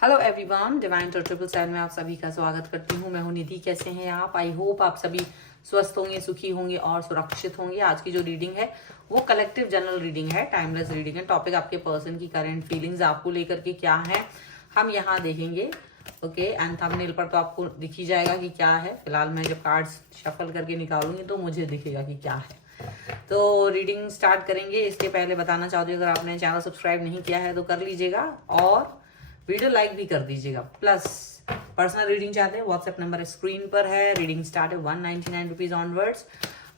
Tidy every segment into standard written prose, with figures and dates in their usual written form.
Hello everyone, divine to 777 में आप सभी का स्वागत करती हूँ। मैं हूँ निधि। कैसे हैं आप? आई होप आप सभी स्वस्थ होंगे, सुखी होंगे और सुरक्षित होंगे। आज की जो रीडिंग है वो कलेक्टिव जनरल रीडिंग है, टाइमलेस रीडिंग है। टॉपिक आपके पर्सन की करंट फीलिंग्स आपको लेकर के क्या है हम यहाँ देखेंगे। ओके, एंड थंबनेल पर तो आपको दिख ही जाएगा कि क्या है। फिलहाल मैं जब कार्ड्स शफल करके निकालूंगी तो मुझे दिखेगा कि क्या है। तो रीडिंग स्टार्ट करेंगे। इसके पहले बताना चाहती हूँ, अगर आपने चैनल सब्सक्राइब नहीं किया है तो कर लीजिएगा और वीडियो लाइक भी कर दीजिएगा। प्लस पर्सनल रीडिंग चाहते हैं, व्हाट्सएप नंबर स्क्रीन पर है। रीडिंग स्टार्ट है 199 रुपीज ऑनवर्ड्स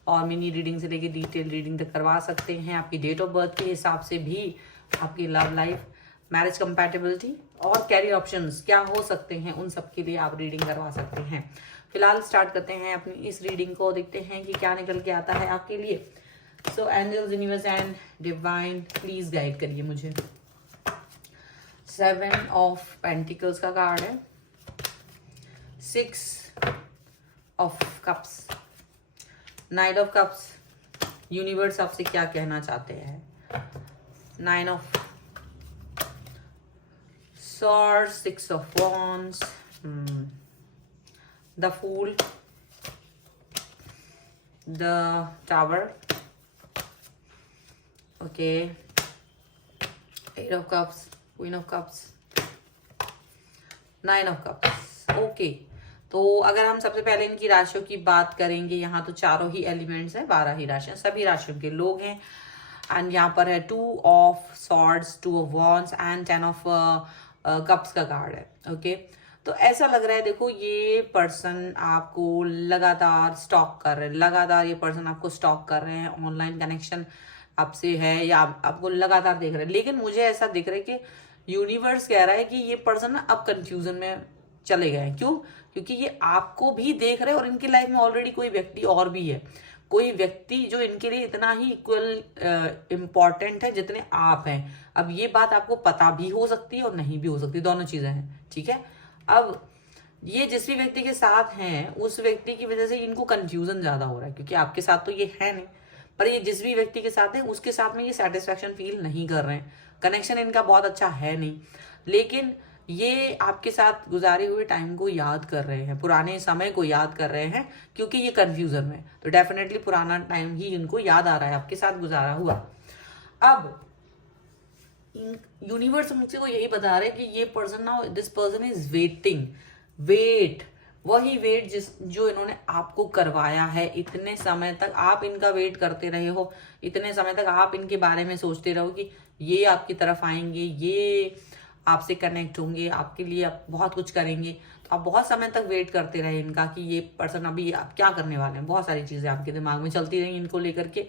और मिनी रीडिंग से लेके डिटेल रीडिंग तक करवा सकते हैं। आपकी डेट ऑफ बर्थ के हिसाब से भी आपकी लव लाइफ, मैरिज कंपैटिबिलिटी और कैरियर ऑप्शंस क्या हो सकते हैं, उन सब के लिए आप रीडिंग करवा सकते हैं। फिलहाल स्टार्ट करते हैं अपनी इस रीडिंग को, देखते हैं कि क्या निकल के आता है आपके लिए। So angels, universe and divine please guide करिए मुझे। 7 ऑफ पेंटिकल्स का कार्ड है, 6 of cups, 9 of cups. Universe आपसे क्या कहना चाहते हैं? 9 of swords, 6 of wands, the fool, the tower, okay, 8 of cups, queen of cups, 9 of cups. Okay, तो अगर हम सबसे पहले इनकी राशियों की बात करेंगे, यहाँ तो चारों ही एलिमेंट्स हैं, 12 ही राशियां, सभी राशियों के लोग हैं। एंड यहाँ पर है 2 of swords, 2 of wands and 10 of cups का कार्ड है। ओके, तो ऐसा लग रहा है, देखो ये पर्सन आपको लगातार स्टॉक कर रहे हैं, लगातार ये पर्सन आपको स्टॉक कर रहे हैं। ऑनलाइन कनेक्शन आपसे है या आपको लगातार देख रहे हैं, लेकिन मुझे ऐसा दिख रहा है कि यूनिवर्स कह रहा है कि ये पर्सन ना अब कंफ्यूजन में चले गए हैं। क्यों? क्योंकि ये आपको भी देख रहे हैं और इनकी लाइफ में ऑलरेडी कोई व्यक्ति और भी है, कोई व्यक्ति जो इनके लिए इतना ही इक्वल इम्पॉर्टेंट है जितने आप हैं। अब ये बात आपको पता भी हो सकती है और नहीं भी हो सकती, दोनों चीजें हैं। ठीक है, अब ये जिस भी व्यक्ति के साथ हैं उस व्यक्ति की वजह से इनको कंफ्यूजन ज्यादा हो रहा है, क्योंकि आपके साथ तो ये है नहीं, पर ये जिस भी व्यक्ति के साथ है उसके साथ में ये सेटिस्फैक्शन फील नहीं कर रहे हैं। कनेक्शन इनका बहुत अच्छा है नहीं, लेकिन ये आपके साथ गुजारे हुए टाइम को याद कर रहे हैं, पुराने समय को याद कर रहे हैं, क्योंकि ये कंफ्यूजन में, तो डेफिनेटली पुराना टाइम ही इनको याद आ रहा है आपके साथ गुजारा हुआ। अब यूनिवर्स मुझसे को यही बता रहे हैं कि ये पर्सन ना, this person is waiting, wait, वही वेट जो इन्होंने आपको करवाया है इतने समय तक। आप इनका वेट करते रहे हो, इतने समय तक आप इनके बारे में सोचते रहो कि ये आपकी तरफ आएंगे, ये आपसे कनेक्ट होंगे, आपके लिए आप बहुत कुछ करेंगे। तो आप बहुत समय तक वेट करते रहे इनका कि ये पर्सन अभी आप क्या करने वाले हैं। बहुत सारी चीजें आपके दिमाग में चलती रही इनको लेकर के,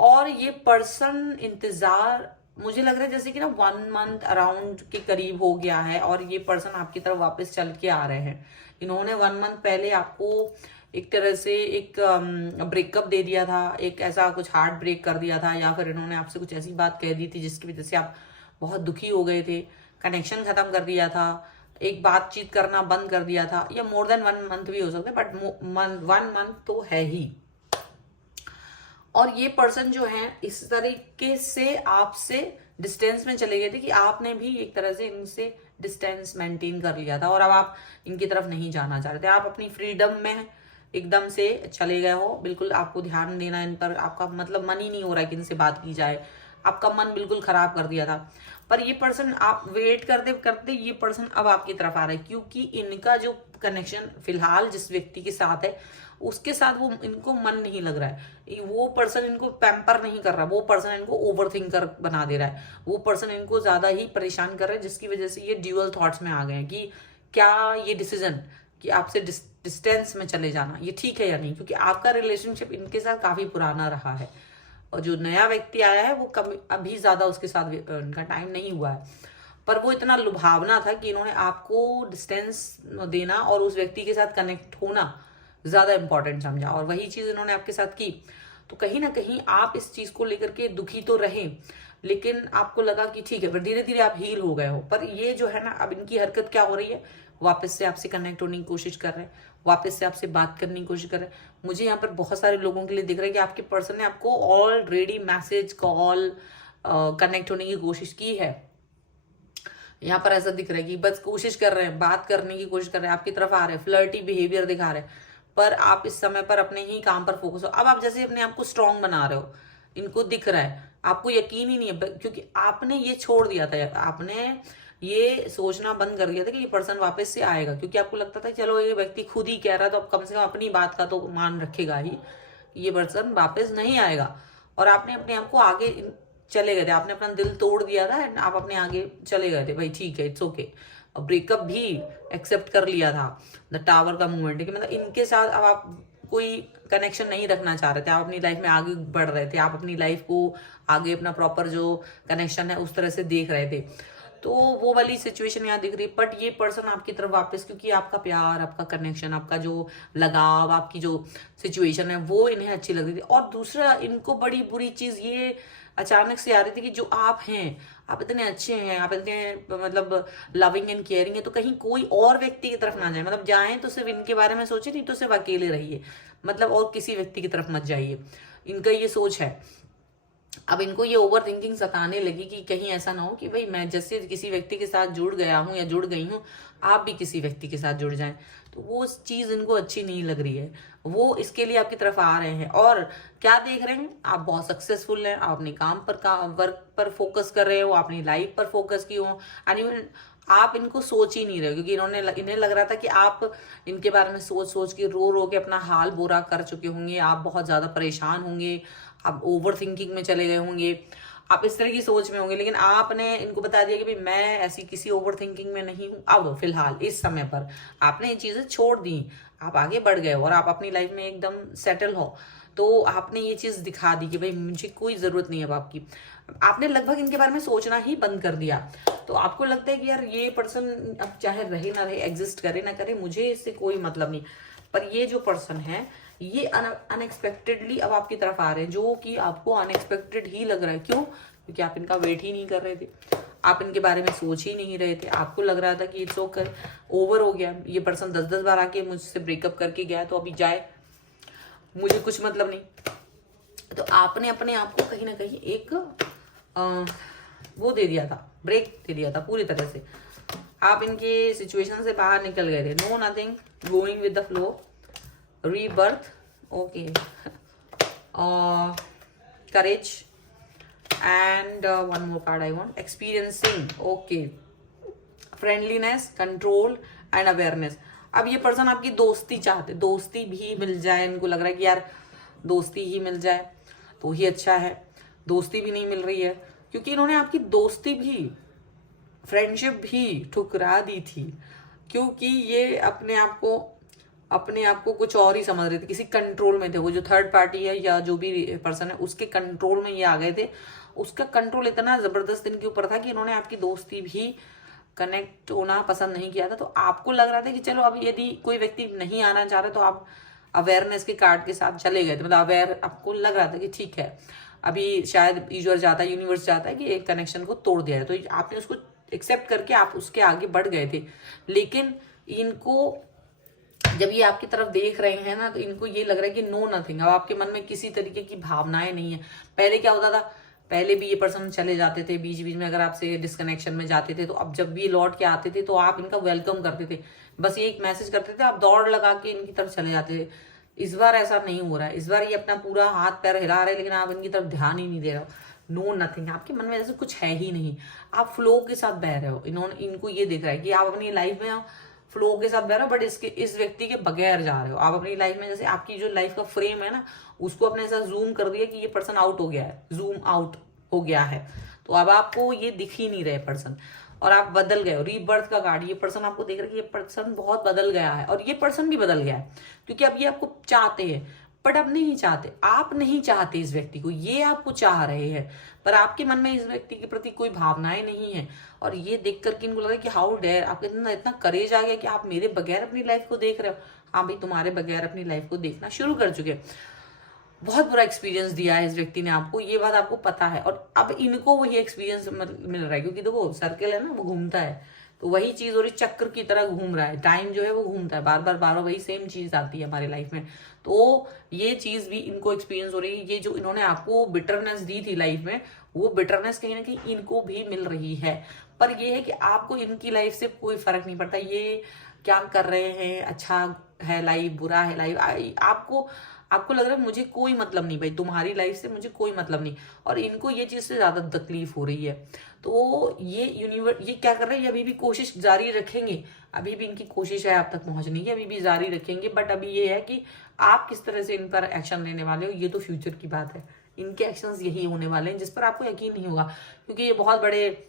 और ये पर्सन इंतजार, मुझे लग रहा है जैसे कि ना 1 मंथ अराउंड के करीब हो गया है और ये पर्सन आपकी तरफ वापस चल के आ रहे हैं। इन्होंने 1 मंथ पहले आपको एक तरह से एक ब्रेकअप दे दिया था, एक ऐसा कुछ हार्ट ब्रेक कर दिया था, या फिर इन्होंने आपसे कुछ ऐसी बात कह दी थी जिसकी वजह से आप बहुत दुखी हो गए थे, कनेक्शन खत्म कर दिया था, एक बातचीत करना बंद कर दिया था, या मोर देन 1 मंथ भी हो सकता है, बट 1 मंथ तो है ही। और ये पर्सन जो है इस तरीके से आपसे डिस्टेंस में चले गए थे कि आपने भी एक तरह से इनसे डिस्टेंस मेंटेन कर लिया था और अब आप इनकी तरफ नहीं जाना चाह रहे थे। आप अपनी फ्रीडम में एकदम से चले गए हो, बिल्कुल आपको ध्यान देना इन पर, आपका मतलब मन ही नहीं हो रहा है कि इनसे बात की जाए, आपका मन बिल्कुल खराब कर दिया था। पर ये पर्सन, आप वेट करते करते ये पर्सन अब आपकी तरफ आ रहा है, क्योंकि इनका जो कनेक्शन फिलहाल जिस व्यक्ति के साथ है उसके साथ वो इनको मन नहीं लग रहा है। वो पर्सन इनको पैम्पर नहीं कर रहा, वो पर्सन इनको ओवर थिंकर बना दे रहा है, वो पर्सन इनको ज्यादा ही परेशान कर रहा है, जिसकी वजह से ये ड्यूअल थॉट्स में आ गए हैं कि क्या ये डिसीजन कि आपसे डिस्टेंस में चले जाना ये ठीक है या नहीं, क्योंकि आपका रिलेशनशिप इनके साथ काफी पुराना रहा है और जो नया व्यक्ति आया है वो कभी अभी ज्यादा उसके साथ उनका टाइम नहीं हुआ है, पर वो इतना लुभावना था कि इन्होंने आपको डिस्टेंस देना और उस व्यक्ति के साथ कनेक्ट होना ज्यादा इंपॉर्टेंट समझा, और वही चीज इन्होंने आपके साथ की। तो कहीं ना कहीं आप इस चीज को लेकर के दुखी तो रहे, लेकिन आपको लगा कि ठीक है, पर धीरे धीरे आप हील हो गए हो। पर ये जो है ना, अब इनकी हरकत क्या हो रही है, वापस से आपसे कनेक्ट होने की कोशिश कर रहे हैं, वापस से आपसे बात करने की कोशिश कर रहे हैं। मुझे यहाँ पर बहुत सारे लोगों के लिए दिख रहा है कि आपके पर्सन ने आपको ऑलरेडी मैसेज, कॉल, कनेक्ट होने की कोशिश की है, यहाँ पर ऐसा दिख रहा है कि बस कोशिश कर रहे हैं, बात करने की कोशिश कर रहे हैं, आपकी तरफ आ रहे हैं, फ्लर्टी बिहेवियर दिखा रहे हैं, पर आप इस समय पर अपने ही काम पर फोकस हो। अब आप जैसे अपने आप को स्ट्रांग बना रहे हो, इनको दिख रहा है, आपको यकीन ही नहीं है, क्योंकि आपने ये छोड़ दिया था, आपने ये सोचना बंद कर दिया था कि ये पर्सन वापस से आएगा, क्योंकि आपको लगता था चलो ये व्यक्ति खुद ही कह रहा है तो अब कम से कम अपनी बात का तो मान रखेगा ही, ये पर्सन वापस नहीं आएगा। और आपने अपने आप को आगे चले गए थे, आपने अपना दिल तोड़ दिया था एंड आप अपने आगे चले गए थे, भाई ठीक है, इट्स ओके। ब्रेकअप भी एक्सेप्ट कर लिया था, द टावर का मूवमेंट है कि मतलब इनके साथ अब आप कोई कनेक्शन नहीं रखना चाह रहे थे, आप अपनी लाइफ में आगे बढ़ रहे थे, आप अपनी लाइफ को आगे अपना प्रॉपर जो कनेक्शन है उस तरह से देख रहे थे। तो वो वाली सिचुएशन यहाँ दिख रही है, बट ये पर्सन आपकी तरफ वापस, क्योंकि आपका प्यार, आपका कनेक्शन, आपका जो लगाव, आपकी जो सिचुएशन है वो इन्हें अच्छी लग रही थी। और दूसरा, इनको बड़ी बुरी चीज ये अचानक से आ रही थी कि जो आप हैं, आप इतने अच्छे हैं, आप इतने मतलब लविंग एंड केयरिंग है, तो कहीं कोई और व्यक्ति की तरफ ना जाए, मतलब जाएं तो सिर्फ इनके बारे में सोचे, नहीं तो सिर्फ अकेले रहिए, मतलब और किसी व्यक्ति की तरफ मत जाइए, इनका ये सोच है। अब इनको ये ओवर थिंकिंग सताने लगी कि कहीं ऐसा ना हो कि भाई मैं जैसे किसी व्यक्ति के साथ जुड़ गया हूं या जुड़ गई हूं, आप भी किसी व्यक्ति के साथ जुड़ जाएं, तो वो चीज इनको अच्छी नहीं लग रही है, वो इसके लिए आपकी तरफ आ रहे हैं। और क्या देख रहे हैं, आप बहुत सक्सेसफुल हैं, आप अपने काम पर वर्क पर फोकस कर रहे हो, अपनी लाइफ पर फोकस की हो, एंड इवन आप इनको सोच ही नहीं रहे हो, क्योंकि इन्हें लग रहा था कि आप इनके बारे में सोच सोच के रो रो के अपना हाल बुरा कर चुके होंगे, आप बहुत ज्यादा परेशान होंगे, आप ओवर थिंकिंग में चले गए होंगे, आप इस तरह की सोच में होंगे। लेकिन आपने इनको बता दिया कि भाई मैं ऐसी किसी ओवर थिंकिंग में नहीं हूं। अब फिलहाल इस समय पर आपने ये चीजें छोड़ दी, आप आगे बढ़ गए और आप अपनी लाइफ में एकदम सेटल हो, तो आपने ये चीज दिखा दी कि भाई मुझे कोई जरूरत नहीं है अब आपकी। आपने लगभग इनके बारे में सोचना ही बंद कर दिया। तो आपको लगता है कि यार ये पर्सन अब चाहे रहे ना रहे, एग्जिस्ट करे ना करे, मुझे इससे कोई मतलब नहीं। पर ये जो पर्सन है ये अनएक्सपेक्टेडली अब आपकी तरफ आ रहे हैं, जो कि आपको अनएक्सपेक्टेड ही लग रहा है। क्यों? क्योंकि आप इनका वेट ही नहीं कर रहे थे, आप इनके बारे में सोच ही नहीं रहे थे, आपको लग रहा था कि इट्स ओवर हो गया, ये पर्सन 10-10 बार आके मुझसे ब्रेकअप करके गया तो अभी जाए, मुझे कुछ मतलब नहीं। तो आपने अपने आप को कहीं ना कहीं एक वो दे दिया था, ब्रेक दे दिया था पूरी तरह से। आप इनके सिचुएशन से बाहर निकल गए थे। No nothing, going with the flow, rebirth, okay, courage, and one more card I want, experiencing, okay, friendliness, control and awareness। अब ये पर्सन आपकी दोस्ती चाहते, दोस्ती भी मिल जाए, इनको लग रहा है कि यार दोस्ती ही मिल जाए तो ही अच्छा है, दोस्ती भी नहीं मिल रही है, क्योंकि इन्होंने आपकी दोस्ती भी, फ्रेंडशिप भी ठुकरा दी थी, क्योंकि ये अपने आप को कुछ और ही समझ रहे थे, किसी कंट्रोल में थे। वो जो थर्ड पार्टी है या जो भी पर्सन है उसके कंट्रोल में ये आ गए थे। उसका कंट्रोल इतना जबरदस्त इनके ऊपर था कि इन्होंने आपकी दोस्ती भी कनेक्ट होना पसंद नहीं किया था। तो आपको लग रहा था कि चलो अब यदि कोई व्यक्ति नहीं आना चाह रहे तो आप अवेयरनेस के कार्ड के साथ चले गए थे, मतलब अवेयर, आपको लग रहा था कि ठीक है अभी शायद ईश्वर चाहता है, यूनिवर्स चाहता है कि एक कनेक्शन को तोड़ दिया है, तो आपने उसको एक्सेप्ट करके आप उसके आगे बढ़ गए थे। लेकिन इनको जब ये आपकी तरफ देख रहे हैं ना, तो इनको ये लग रहा है कि नो नथिंग, अब आपके मन में किसी तरीके की भावनाएं नहीं है। पहले क्या होता था, पहले भी ये पर्सन चले जाते थे बीच बीच में, अगर आपसे डिस्कनेक्शन में जाते थे, तो अब जब भी लौट के आते थे तो आप इनका वेलकम करते थे, बस ये एक मैसेज करते थे, आप दौड़ लगा के इनकी तरफ चले जाते थे। इस बार ऐसा नहीं हो रहा है, इस बार ये अपना पूरा हाथ पैर हिला रहे हैं, लेकिन आप इनकी तरफ ध्यान ही नहीं दे रहे हो। नो नथिंग, आपके मन में ऐसा कुछ है ही नहीं, आप फ्लो के साथ बह रहे हो। इनको ये दिख रहा है कि आप अपनी लाइफ में फ्लो के साथ बह रहे हो, बट इस व्यक्ति के बगैर जा रहे हो। आप अपनी लाइफ में, जैसे आपकी जो लाइफ का फ्रेम है ना, उसको अपने ऐसा जूम कर दिया कि ये पर्सन आउट हो गया है, जूम आउट हो गया है, तो अब आपको ये दिख ही नहीं रहे पर्सन, और आप बदल गए हो। रीबर्थ का कार्ड, ये पर्सन आपको देख रहा है कि ये पर्सन बहुत बदल गया है, और ये पर्सन भी बदल गया है, क्योंकि अब ये आपको चाहते हैं, बट अब नहीं चाहते, आप नहीं चाहते इस व्यक्ति को, ये आपको चाह रहे हैं, पर आपके मन में इस व्यक्ति के प्रति कोई भावनाएं नहीं है। और ये देख करके इनको लगा कि हाउ डेयर, आपके अंदर इतना करेज आ गया कि आप मेरे बगैर अपनी लाइफ को देख रहे हो। हाँ भाई, तुम्हारे बगैर अपनी लाइफ को देखना शुरू कर चुके। बहुत बुरा एक्सपीरियंस दिया है इस व्यक्ति ने आपको, ये बात आपको पता है, और अब इनको वही एक्सपीरियंस मिल रहा है, क्योंकि देखो सर्कल है ना, वो घूमता है, तो वही चीज और चक्र की तरह घूम रहा है, टाइम जो है वो घूमता है, बार बार वही सेम चीज आती है हमारी लाइफ में। तो ये चीज भी इनको एक्सपीरियंस हो रही है। ये जो इन्होंने आपको बिटरनेस दी थी लाइफ में, वो बिटरनेस कहीं ना कहीं इनको भी मिल रही है, पर ये है कि आपको इनकी लाइफ से कोई फर्क नहीं पड़ता, ये क्या कर रहे हैं, अच्छा है लाइफ, बुरा है लाइफ, आपको आपको लग रहा है मुझे कोई मतलब नहीं भाई, तुम्हारी लाइफ से मुझे कोई मतलब नहीं, और इनको ये चीज़ से ज़्यादा तकलीफ हो रही है। तो ये क्या कर रहे हैं, ये अभी भी कोशिश जारी रखेंगे, अभी भी इनकी कोशिश है आप तक पहुंचने की, अभी भी जारी रखेंगे। बट अभी ये है कि आप किस तरह से इन पर एक्शन लेने वाले हो, ये तो फ्यूचर की बात है। इनके एक्शंस यही होने वाले हैं जिस पर आपको यकीन नहीं होगा, क्योंकि ये बहुत बड़े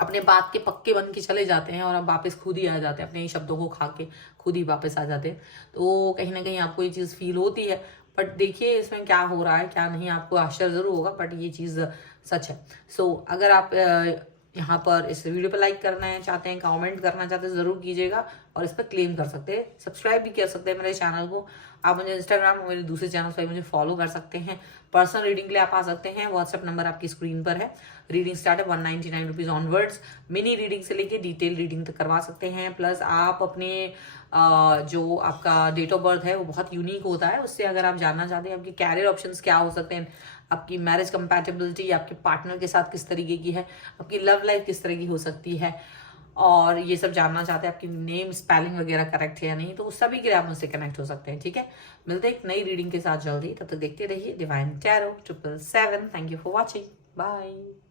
अपने बात के पक्के बन के चले जाते हैं और अब वापस खुद ही आ जाते हैं, अपने ही शब्दों को खा के खुद ही वापस आ जाते हैं। तो कहीं ना कहीं आपको ये चीज़ फील होती है, बट देखिए इसमें क्या हो रहा है क्या नहीं, आपको आश्चर्य जरूर होगा, बट ये चीज़ सच है। सो अगर आप यहाँ पर इस वीडियो पर लाइक करना है चाहते हैं, कमेंट करना चाहते हैं, जरूर कीजिएगा, और इस पर क्लेम कर सकते हैं, सब्सक्राइब भी कर सकते हैं मेरे चैनल को। आप मुझे इंस्टाग्राम और मेरे दूसरे चैनल पर मुझे फॉलो कर सकते हैं। पर्सनल रीडिंग के लिए आप आ सकते हैं, व्हाट्सएप नंबर आपकी स्क्रीन पर है। रीडिंग स्टार्ट है 199 रुपीज़ ऑनवर्ड्स। मिनी रीडिंग से लेके डिटेल रीडिंग तक करवा सकते हैं। प्लस आप अपने जो आपका डेट ऑफ बर्थ है वो बहुत यूनिक होता है, उससे अगर आप जानना चाहते हैं आपके कैरियर ऑप्शंस क्या हो सकते हैं, आपकी मैरिज कंपैटिबिलिटी आपके पार्टनर के साथ किस तरीके की है, आपकी लव लाइफ किस तरह की हो सकती है, और ये सब जानना चाहते हैं आपकी नेम स्पेलिंग वगैरह करेक्ट है या नहीं, तो उस सभी के लिए आप मुझसे कनेक्ट हो सकते हैं। ठीक है, मिलते हैं एक नई रीडिंग के साथ जल्दी, तब तक देखते रहिए divine tarot 777। Thank you for watching, bye.